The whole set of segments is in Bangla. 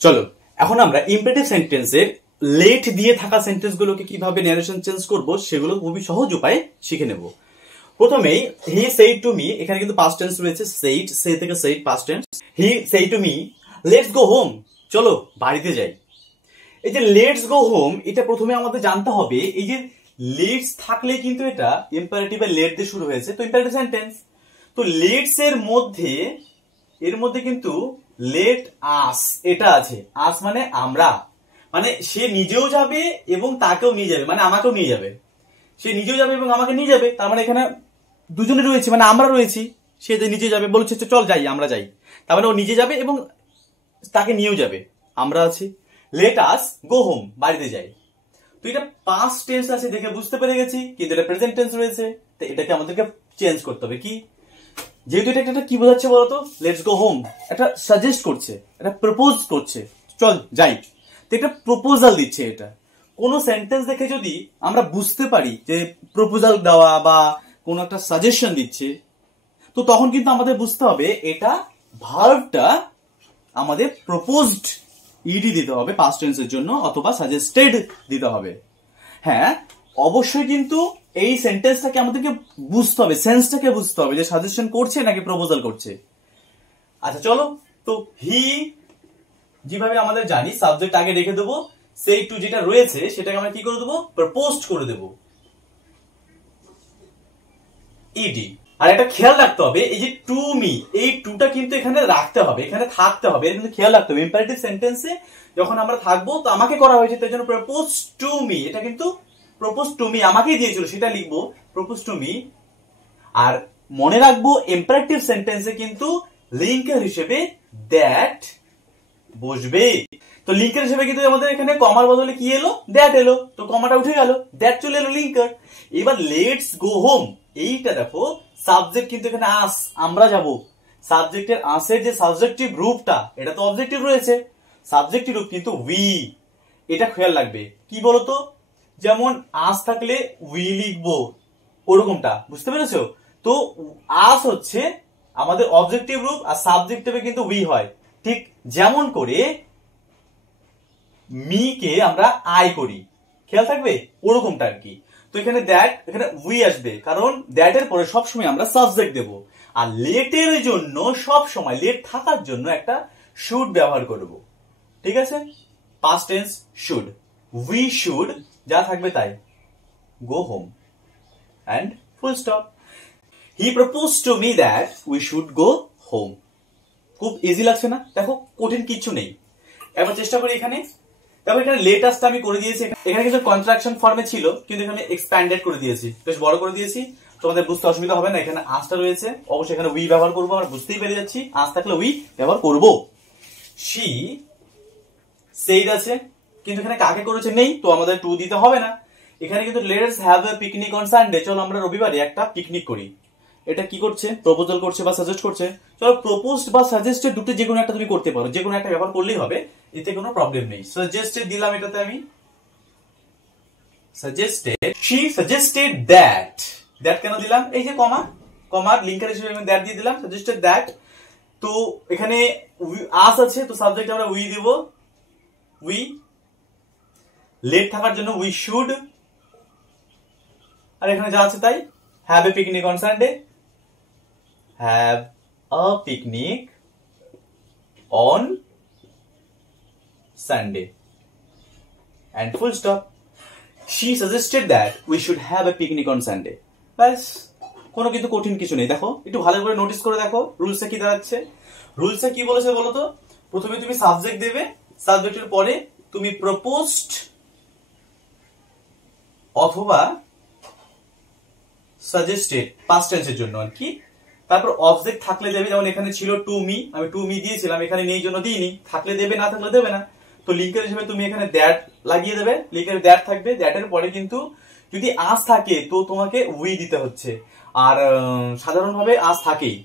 চলো এখন আমরা ইম্পারেটিভ সেন্টেন্সের লেট দিয়ে থাকা সেন্টেন্স গুলোকে কিভাবে ন্যারেশন চেঞ্জ করব সেগুলো খুবই সহজ উপায়ে শিখে নেব। প্রথমেই হি সেড টু মি, এখানে কিন্তু পাস্ট টেন্স রয়েছে, সেইড সে থেকে said past tense. He said to me let's go home, চলো বাড়িতে যাই। এই যে লেটস গো হোম, এটা প্রথমে আমাদের জানতে হবে এই যে লেটস থাকলে কিন্তু এটা ইম্পারেটিভ এর লেট দিয়ে শুরু হয়েছে, তো ইম্পারেটিভ সেন্টেন্স। তো লেটস এর মধ্যে কিন্তু লেট আস এটা আছে। আস মানে আমরা, মানে সে নিজেও যাবে এবং তাকেও নিয়ে যাবে, মানে আমাকেও নিয়ে যাবে। সে নিজেও যাবে এবং আমাকে নিয়ে যাবে, তার মানে এখানে দুজনে রয়েছে, মানে আমরা রয়েছি। সে যে নিজে যাবে বলছে চল যাই, আমরা যাই, তার মানে ও নিজে যাবে এবং তাকে নিয়েও যাবে, আমরা আছি। লেট আস গো হোম, বাড়িতে যাই। তো এটা পাস্ট টেন্স আছে দেখে বুঝতে পেরে গেছি, কিন্তু এটা প্রেজেন্ট টেন্স রয়েছে, তো এটাকে আমাদেরকে চেঞ্জ করতে হবে। কি, যেহেতু এটা একটা কি বোঝাচ্ছে বলতো, লেটস গো হোম এটা সাজেস্ট করছে, এটা প্রপোজ করছে, চল যাই। তো এটা প্রপোজাল দিচ্ছে। এটা কোন সেন্টেন্স দেখে যদি আমরা বুঝতে পারি যে প্রপোজাল দেওয়া বা কোন একটা সাজেশন দিচ্ছে, তো তখন কিন্তু আমাদের বুঝতে হবে এটা ভার্বটা আমাদের প্রপোজড ইডি দিতে হবে পাস্ট টেন্সের জন্য, অথবা সাজেস্টেড দিতে হবে। হ্যাঁ, অবশ্যই কিন্তু এই সেন্টেন্সটাকে আমাদেরকে বুঝতে হবে, সেন্সটাকে বুঝতে হবে যে সাজেশন করছে নাকি প্রপোজাল করছে। আচ্ছা চলো, তো হি যেভাবে আমাদের জানি সাবজেক্ট আগে রেখে দেবো, সেই টু যেটা রয়েছে সেটাকে আমরা কি করে দেবো, প্রপোজড করে দেবো, ইডি। আর এটা খেয়াল রাখতে হবে, এই যে টু মি, এই টুটা কিন্তু এখানে রাখতে হবে, এখানে থাকতে হবে, এটা কিন্তু খেয়াল রাখতে হবে। ইম্পারেটিভ সেন্টেন্সে যখন আমরা থাকবো, তো আমাকে করা হয়েছে, তাই জন্য প্রপোজ টু মি, এটা কিন্তু প্রপোজ টু মি আমাকেই দিয়েছিল, সেটা লিখবো প্রপোজ টু মি। আর মনে রাখবো ইম্পারেটিভ সেন্টেন্সে কিন্তু লিঙ্কার হিসেবে দ্যাট বসবে। তো লিঙ্কার হিসেবে কিন্তু আমাদের এখানে কমার বদলে কি এলো, দ্যাট এলো, তো কমাটা উঠে গেল, দ্যাট চলে এলো লিঙ্কার। এবার লেটস গো হোম, এইটা দেখো সাবজেক্ট কিন্তু এখানে আস, আমরা যাব। সাবজেক্টের আসের যে সাবজেক্টিভ রূপটা, এটা তো অবজেক্টিভ রয়েছে, সাবজেক্টিভ রূপ কিন্তু উই। এটা খেয়াল রাখবে। কি বলতো, যেমন আস থাকলে উই লিখবো, ওরকমটা বুঝতে পেরেছো? তো আস হচ্ছে আমাদের অবজেক্টিভ রূপ, আর সাবজেক্টিভে কিন্তু উই হয়। ঠিক যেমন করে মি কে আমরা আই করি, খেয়াল থাকবে ওরকমটা আর কি। তো এখানে দ্যাট, এখানে উই আসবে, কারণ দ্যাট এর পরে সবসময় আমরা সাবজেক্ট দেব। আর লেটের জন্য সবসময়, লেট থাকার জন্য একটা শুড ব্যবহার করব। ঠিক আছে, past tense should, we should যা থাকবে তাই, go home and full stop. He propose to me that we should go home. খুব ইজি লাগছে না? দেখো কঠিন কিছু নেই। এবার চেষ্টা করি এখানে। দেখো এখানে লেটাস্ট আমি করে দিয়েছি, এখানে কিন্তু কন্ট্রাকশন ফর্মে ছিল, কিন্তু এখানে এক্সপ্যান্ডেড করে দিয়েছি, বেশ বড় করে দিয়েছি। তোমাদের বুঝতে অসুবিধা হবে না। এখানে আঁচটা রয়েছে, অবশ্যই এখানে উই ব্যবহার করবো, আমরা বুঝতেই পেরে যাচ্ছি আঁচ থাকলে উই ব্যবহার করবো। শি সেইড আছে, কিন্তু এখানে কাকে করেছে নেই, তো আমাদের টু দিতে হবে না। এখানে কিন্তু let's have a picnic on Sunday, চলো আমরা রবিবারে একটা পিকনিক করি। এটা কি করছে, প্রপোজাল করছে বা সাজেস্ট করছে। চলো প্রপোজড বা সাজেস্টেড দুটো যে কোনো একটা তুমি করতে পারো, যে কোনো একটা ব্যবহার করলেই হবে, এতে কোনো প্রবলেম নেই। সাজেস্টেড দিলাম এটাতে আমি, suggested, she suggested that. That কেন দিলাম, এই যে কমা, কমার লিঙ্কার হিসেবে আমি দ্যাট দিয়ে দিলাম, সাজেস্টেড দ্যাট। তো এখানে আস আছে, তো সাবজেক্ট আমরা উই দিব, উই। লেট থাকার জন্য উই শুড, আর এখানে যা আছে তাই, have a picnic on Sunday, have a picnic on Sunday and full stop. She suggested that we should have a picnic on Sunday. ব্যাস, কোনো কিন্তু কঠিন কিছু নেই। দেখো একটু ভালো করে নোটিস করে দেখো রুলসে কি দাঁড়াচ্ছে। রুলসে কি বলেছে বলো তো, প্রথমে তুমি সাবজেক্ট দেবে, সাবজেক্টের পরে তুমি প্রপোজড অথবা সাজেস্টেড পাস্ট টেন্সের জন্য আর কি, তারপর অবজেক্ট থাকলে দেবে, যেমন এখানে ছিল টু মি, আমি টু মি দিয়েছিলাম, এখানে নেই জন্য দিইনি, থাকলে দেবে না থাকলে দেবে না। তো লিঙ্কার হিসেবে তুমি এখানে দ্যাট লাগিয়ে দেবে, লিঙ্কারে দ্যাট থাকবে, দ্যাটের পরে কিন্তু যদি আস থাকে তো তোমাকে উই দিতে হচ্ছে, আর সাধারণভাবে আস থাকেই,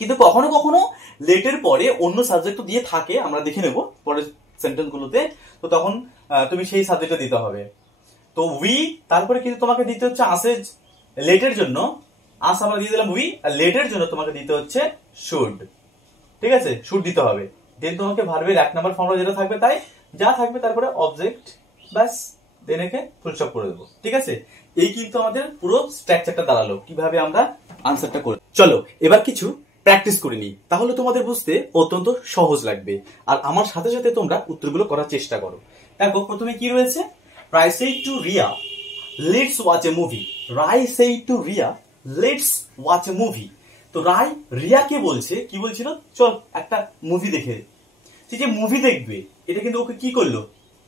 কিন্তু কখনো কখনো লেটের পরে অন্য সাবজেক্ট দিয়ে থাকে, আমরা দেখে নেব পরের সেন্টেন্স গুলোতে, তো তখন তুমি সেই সাবজেক্টটা দিতে হবে। তো উই, তারপরে কিন্তু তোমাকে দিতে হচ্ছে আসে, লেটের জন্য আস আমরা দিয়ে দিলাম উই, আর লেটের জন্য তোমাকে দিতে হচ্ছে শুড। ঠিক আছে, শুড দিতে হবে। দেন তোমাকে ভার্বের 1 নাম্বার ফর্মুলা যেটা থাকবে তাই, যা থাকবে তারপরে অবজেক্ট, ব্যাস দেন একে ফুল স্টপ করে দেবো। ঠিক আছে, এই কিন্তু আমাদের পুরো স্ট্রাকচারটা দাঁড়ালো কিভাবে আমরা আনসারটা করি। চলো এবার কিছু প্র্যাকটিস করে নিই, তাহলে তোমাদের বুঝতে অত্যন্ত সহজ লাগবে, আর আমার সাথে সাথে তোমরা উত্তরগুলো করার চেষ্টা করো। দেখো প্রথমে কি রয়েছে, Rai said to Riya let's watch a movie. Rai said to Riya let's watch a movie. তো রাই রিয়াকে বলছে, কি বলছিল, চল একটা মুভি দেখে। ঠিক আছে, মুভি দেখবে, এটা কিন্তু ওকে কি করলো,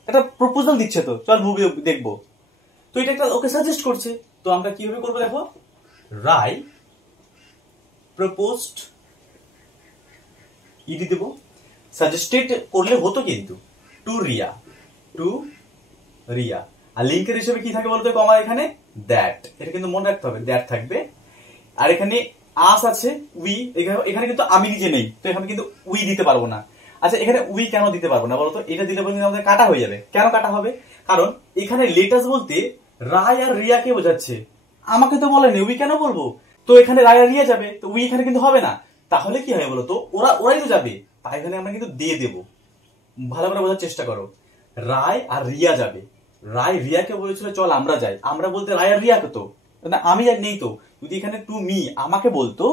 একটা প্রপোজাল দিচ্ছে, তো চল মুভি দেখবো, তো এটা একটা ওকে সাজেস্ট করছে। তো আমরা কিভাবে করবো দেখো, রাই প্রপোজড, ইডি দেব, সাজেস্টেড করলে হতো কিন্তু টু রিয়া, টু রিয়া, আর লিঙ্কের হিসেবে কি থাকে বলতো কমা, এখানে দ্যাট, এটা কিন্তু মনে রাখতে হবে, দ্যাট থাকবে, আর এখানে আস আছে, উই, এখানে কিন্তু আমি নিজে নেই, তো এখানে কিন্তু উই দিতে পারবো না। আচ্ছা এখানে উই কেন দিতে পারবো না বলতো, এটা দিলে বলতে আমাদের কাটা হয়ে যাবে। কেন কাটা হবে, কারণ এখানে লেটাস বলতে রায় আর রিয়াকে বোঝাচ্ছে, আমাকে তো বলেনি, উই কেন বলবো, তো এখানে রায় আর রিয়া যাবে, তো উই এখানে কিন্তু হবে না, তাহলে কি হয় বলতো, ওরাই তো যাবে, তাই এখানে আমরা কিন্তু দিয়ে দেবো। ভালো করে বোঝার চেষ্টা করো, রায় আর রিয়া যাবে, রায় রিয়াকে বলেছিল চল আমরা যাই, আমরা বলতে রায় আর রিয়াকে, তো আমি নেই, তো যদি এখানে টু মি আমাকে বলতো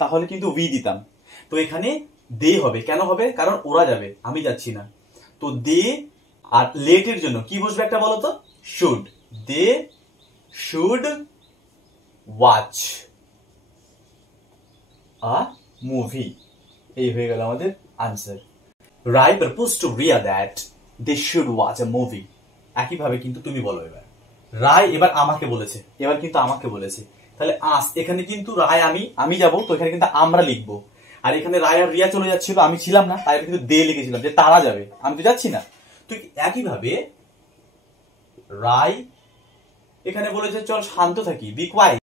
তাহলে কিন্তু উই দিতাম, তো এখানে দে হবে, কেন হবে, কারণ ওরা যাবে, আমি যাচ্ছি না, তো দে, আর লেটের জন্য কি বসবে একটা বলো তো, should, they should watch a movie, এই হয়ে গেল আমাদের answer. Rai propose to Riya that they should watch a movie. একইভাবে কিন্তু তুমি বলো এবার, রায় এবার আমাকে বলেছে, এবার কিন্তু আমাকে বলেছে, তাহলে আস, এখানে কিন্তু রায় আমি যাব, তো এখানে কিন্তু আমরা লিখবো, আর এখানে রায় আর রিয়া চলে যাচ্ছিল, আমি ছিলাম না, তাই কিন্তু দে লিখেছিলাম যে তারা যাবে, আমি তো যাচ্ছি না। তো একইভাবে রায় এখানে বলেছে চল শান্ত থাকি, বি কোয়াইট,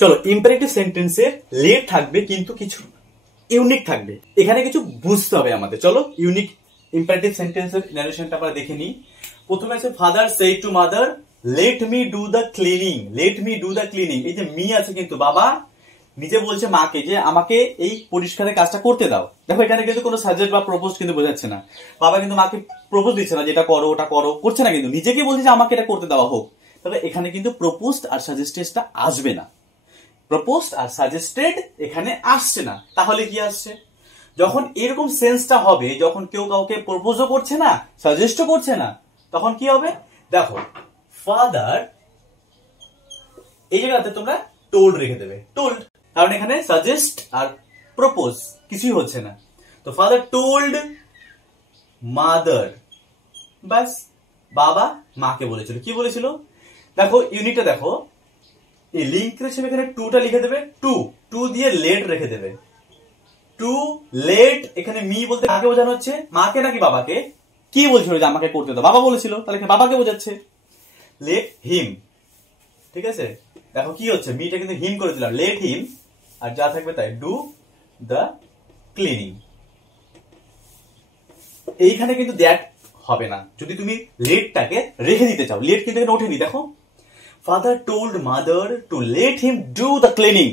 চলো ইম্পারেটিভ সেন্টেন্সের লেট থাকবে কিন্তু কিছু ইউনিক থাকবে, এখানে কিছু বুঝতে হবে আমাদের। চলো ইউনিক ইম্পারেটিভ সেন্টেন্সের ন্যারেশনটা আমরা দেখে নিই। প্রথমে আছে father said to mother let me do the cleaning, let me do the cleaning, এই যে মি আছে কিন্তু বাবা নিজে বলছে মাকে যে আমাকে এই পরিষ্কারের কাজটা করতে দাও। দেখো এখানে কিন্তু কোনো সাজেস্ট বা প্রপোজ কিন্তু বোঝাচ্ছে না, বাবা কিন্তু মাকে প্রপোজ দিচ্ছে না যেটা করো ওটা করো, করছে না, কিন্তু নিজেকে বলছে যে আমাকে এটা করতে দেওয়া হোক, তবে এখানে কিন্তু প্রপোজড আর সাজেস্টেডটা আসবে না। প্রপোজড আর সাজেস্টেড এখানে আসছে না, তাহলে কি আসছে? যখন এরকম সেন্সটা হবে, যখন কেউ কাউকে প্রপোজও করছে না, সাজেস্টও করছে না, তখন কি হবে? দেখো, ফাদার, এই জায়গাতে তোমরা টোল্ড রেখে দেবে, টোল্ড, কারণ এখানে সাজেস্ট আর প্রপোজ কিছুই হচ্ছে না। তো ফাদার টোল্ড মাদার, বাস, বাবা মাকে বলেছিল। কি বলেছিল? দেখো ইউনিটটা দেখো, এই লিঙ্ক হিসেবে এখানে টুটা লিখে দেবে, টু দিয়ে লেট রেখে দেবে। টু লেট, এখানে মি বলতে কাকে বোঝানো হচ্ছে? মাকে নাকি বাবাকে? কি বলছিল যে আমাকে করতে দাও? বাবা বলেছিল, তাহলে বাবাকে বোঝাচ্ছে। লেট হিম, ঠিক আছে? দেখো কি হচ্ছে, মিটা কিন্তু হিম করে দিলাম, লেট হিম, আর যা থাকবে তাই, ডু দ্য ক্লিনিং। এইখানে কিন্তু দ্যাট হবে না যদি তুমি লেটটাকে রেখে দিতে চাও। লেট কিন্তু এখানে ওঠেনি, দেখো, father told mother to let him do the cleaning.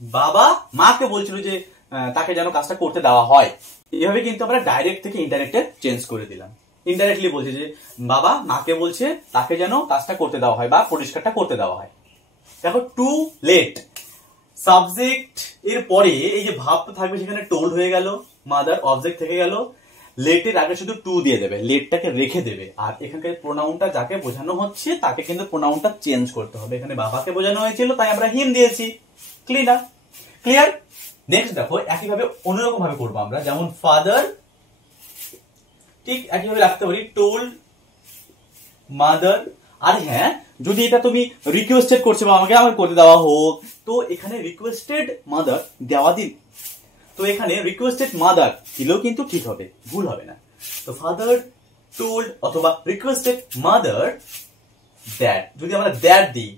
বাবা মাকে বলছিল যে তাকে যেন কাজটা করতে দেওয়া হয়। এইভাবে কিন্তু আমরা ডাইরেক্ট থেকে ইনডাইরেক্টে চেঞ্জ করে দিলাম। ইনডাইরেক্টলি বলছে যে বাবা মাকে বলছে তাকে যেন কাজটা করতে দেওয়া হয় বা পরিষ্কারটা করতে দেওয়া হয়। দেখো টু লেট, সাবজেক্ট এর পরে এই যে ভাবটা থাকবে সেখানে টোল্ড হয়ে গেল, মাদার অবজেক্ট থেকে গেল, লেটের আগে শুধু টু দিয়ে দেবে, লেটটাকে রেখে দেবে। আর এখানকার প্রোনাউনটা যাকে বোঝানো হচ্ছে তাকে কিন্তু প্রোনাউনটা চেঞ্জ করতে হবে। এখানে বাবাকে বোঝানো হয়েছিল তাই আমরা হিম দিয়েছি। ক্লিয়ার? নেক্সট দেখো, একইভাবে অন্যরকম ভাবে করবো আমরা, যেমন ফাদার, ঠিক একইভাবে রাখতে পারি টোল্ড মাদার। আর হ্যাঁ, যদি এটা তুমি রিকোয়েস্টেড করছে বা আমাকে করতে দেওয়া হোক, তো এখানে রিকোয়েস্টেড মাদার দেওয়া দিন, তো এখানে রিকোয়েস্টেড মাদার দিলেও কিন্তু ঠিক হবে, ভুল হবে না। তো ফাদার টোল্ড অথবা রিকোয়েস্টেড মাদার দ্যাট, যদি আমরা দ্যাট দিই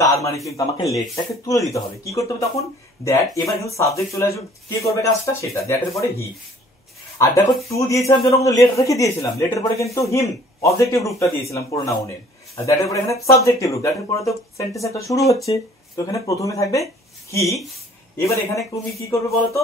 তার মানে কিন্তু আমাকে লেটটাকে তুলে দিতে হবে। কি করতে হবে তখন? দ্যাট, এবার কিন্তু সাবজেক্ট চলে আসবে, কে করবে কাজটা সেটা, দ্যাটের পরে হি। আর দেখো টু দিয়েছিলাম জন্য লেট রেখে দিয়েছিলাম, লেটের পরে কিন্তু হিম অবজেক্টিভ রূপটা দিয়েছিলাম প্রোনাউনের, আর দ্যাটের পরে এখানে সাবজেক্টিভ রূপ, দ্যাটের পরে তো সেন্টেন্স একটা শুরু হচ্ছে, তো এখানে প্রথমে থাকবে হি। এবার এখানে তুমি কি করবে বলতো?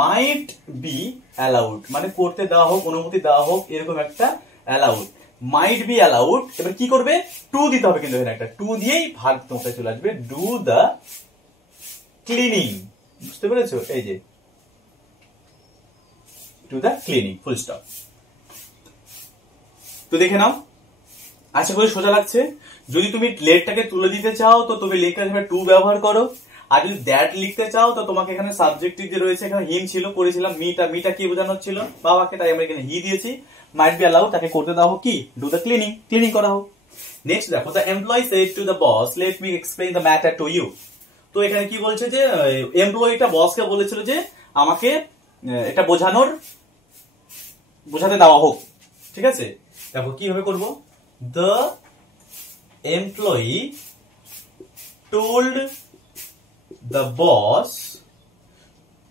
মাইট বি অ্যালাউড, মানে করতে দেওয়া হোক, অনুমতি দেওয়া হোক, এরকম একটা অ্যালাউড, মাইট বি অ্যালাউড। এবার কি করবে? টু দিতে হবে, কিন্তু এখানে একটা টু দিয়েই ভাগ তোমাকে চলে আসবে, ডু দ্য ক্লিনিং। বুঝতে পেরেছো? এই যে to the cleaning, full stop. তো দেখে নাও, আশা করি সোজা লাগছে। যদি তুমি লেটটাকে তুলে দিতে চাও তো তুমি লেখা হিসেবে টু ব্যবহার করো, আর যদি দ্যাট লিখতে চাও তো তোমাকে এখানে সাবজেক্টিভ যে রয়েছে, এখানে হিম ছিল, করেছিলাম মিটা কি বোঝানো ছিল? বাবাকে, তাই আমরা এখানে হি দিয়েছি। মাইট বি অ্যালাউড, তাকে করতে দেওয়া হোক কি? ডু দ্য ক্লিনিং করা হোক। নেক্সট দেখো, the employee said to the boss, let me explain the matter to you. তো এখানে কি বলছে যে এমপ্লয়িটা বসকে বলেছিল যে আমাকে এটা বোঝাতে দেওয়া হোক, ঠিক আছে? দেখো কিভাবে করবো, the employee told the boss,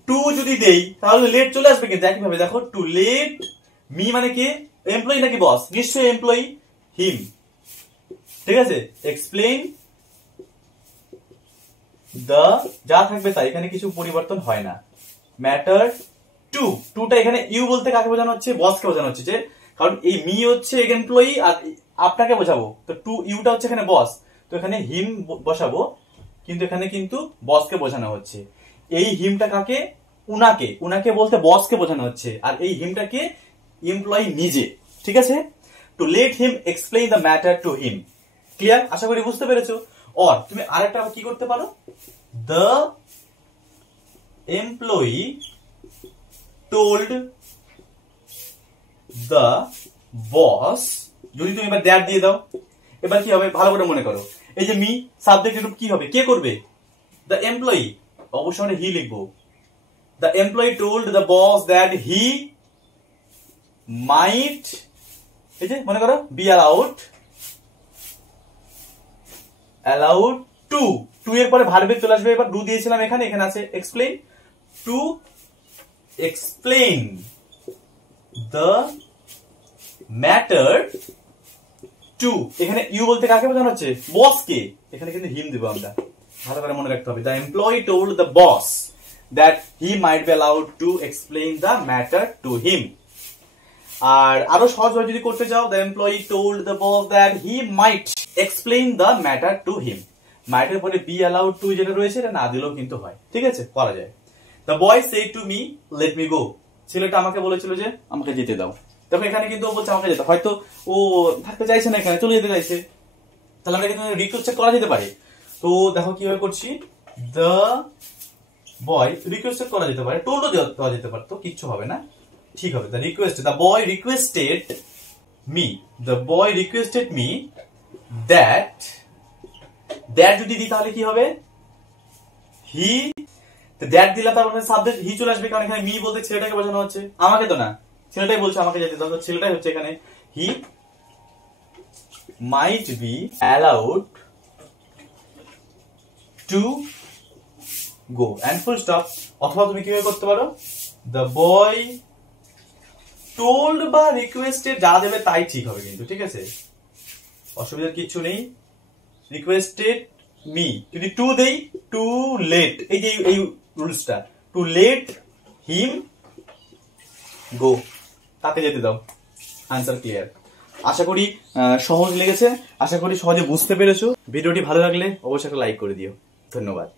to যদি দেই তাহলে লেট চলে আসবে, কিন্তু একইভাবে দেখো টু লেট মি মানে কি? এমপ্লয়ি নাকি বস? নিশ্চয়ই এমপ্লয়ি, হিম, ঠিক আছে? এক্সপ্লেইন দ্য, যা থাকবে তাই, এখানে কিছু পরিবর্তন হয় না। ম্যাটার টুটা এখানে ইউ বলতে কাকে বোঝানো হচ্ছে? বসকে বোঝানো হচ্ছে, যে কারণ এই মি হচ্ছে এমপ্লয়ি আর আপনাকে বোঝাবো, তো টু ইউটা হচ্ছে এখানে বস, তো এখানে হিম বসাবো, কিন্তু এখানে কিন্তু বসকে বোঝানো হচ্ছে। এই হিমটা কাকে? উনাকে বলতে বসকে বোঝানো হচ্ছে, আর এই হিমটাকে এমপ্লয়ি নিজে, ঠিক আছে? To let him explain the matter to him. Clear? আশা করি বুঝতে পেরেছো। আর তুমি আরেকটা কি করতে পারো, the employee told the boss, যদি তুমি এবার দ্যাট দিয়ে দাও, এবার কি হবে ভালো করে মনে করো, এই যে মি সাবজেক্টের রূপ কি হবে? কে করবে? দ্য এমপ্লয়ি, অবশ্যই আমরা হি লিখবো। The employee told the boss that he might, এই যে মনে করো, বি অ্যালাউড টু এর পরে ভার্বে চলে আসবে, এবার ডু দিয়েছিলাম এখানে আছে explain, two explain the matter two, এখানে ইউ বলতে কাকে বোঝানো হচ্ছে? বসকে, এখানে কিন্তু হিম দিব আমরা, ভালো করে মনে রাখতে হবে। The employee told the boss that he might be allowed to explain the matter to him. আর আরো সহজভাবে যদি করতে চাও, the employee told the boss that he might explain the matter to him. Matter পরে বি অ্যালাউড টু যেটা রয়েছে এটা না দিলেও কিন্তু হয়, ঠিক আছে, করা যায়। The boy say to me let me go. ছেলেটা আমাকে বলেছিল যে আমাকে যেতে দাও। দেখো এখানে কিন্তু ও বলছে আমাকে যেতে, হয়তো ও থাকতে চাইছে না এখানে, চলে যেতে চাইছে, তাহলে আমরা কিন্তু রিকোয়েস্ট করা যেতে পারে। তো দেখো কিভাবে করছি, দ্য বয় রিকোয়েস্টেড করা যেতে পারে, টোল্ডও দেওয়া যেতে পারতো, কিচ্ছু হবে না, ঠিক হবে। The request, the boy requested me, the boy requested me that, that যদি দিই তাহলে কি হবে, হি, দ্যাট দিলে তার মানে সাবজেক্ট হি চলে আসবে, কারণ এখানে মি বলতে ছেলেটাকে বোঝানো হচ্ছে, আমাকে তো না, ছেলেটাই বলছে আমাকে যেতে দাও, ছেলেটাই হচ্ছে এখানে he might be allowed to go and full stop. অথবা তুমি কিভাবে করতে পারো, দ্য বয় টোল্ড বা রিকোয়েস্টেড, যা দেবে তাই ঠিক হবে কিন্তু, ঠিক আছে, অসুবিধার কিছু নেই। রিকোয়েস্টেড মি যদি টু দেই, টু লেট, এই যে এই রুলসটা, টু লেট হিম গো, তাকে যেতে দাও। Answer clear. আশা করি সহজ লেগেছে, আশা করি সহজে বুঝতে পেরেছো। ভিডিওটি ভালো লাগলে অবশ্যই একটা লাইক করে দিও। ধন্যবাদ।